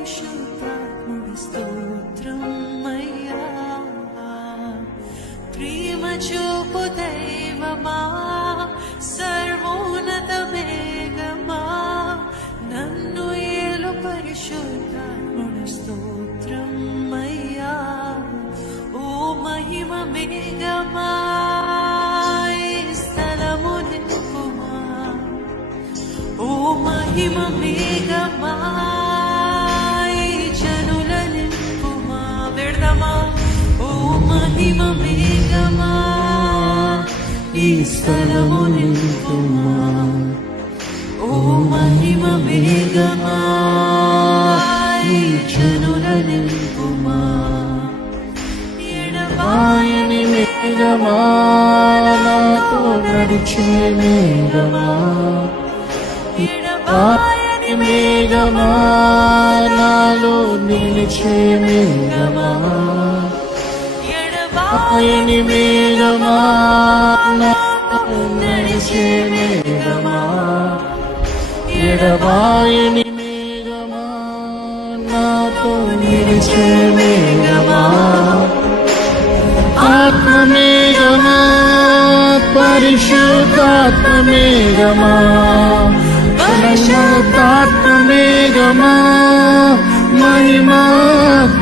పరిశుద్ధాత్ముడి స్తోత్రం అయ్యా. ప్రేమ చూపు దైవమా, సర్వోన్నత మేఘమా, నన్ను ఏలు పరిశుద్ధాత్ముడి స్తోత్రం అయ్యా. ఓ మహిమ మేఘమా, ఈ స్థలము నింపుమా. ఓ మహిమ మేఘమా, ఈ జనుల నింపుమా. వెడదామా. ఓ మహిమ మేఘమా, ఈ స్థలము నింపుమా. ఓ మహిమ మేఘమా, ఈ జనుల నింపుమా. ఎడబాయని మేఘమా, నాతో నడిచే మేఘమా. ఎడబాయని మేఘమా, నాలో నిలిచే మేఘమా. ఎడబాయని మేఘమా, నాతో నడిచే మేఘమా. ఎడబాయని మేఘమా, నాతో నిలిచే మేఘమా. ఆత్మమేఘమా, పరిశుద్ధాత్మమేఘమా, పరిశుద్ధాత్మమేఘమా, మహిమాత్మమేఘమా.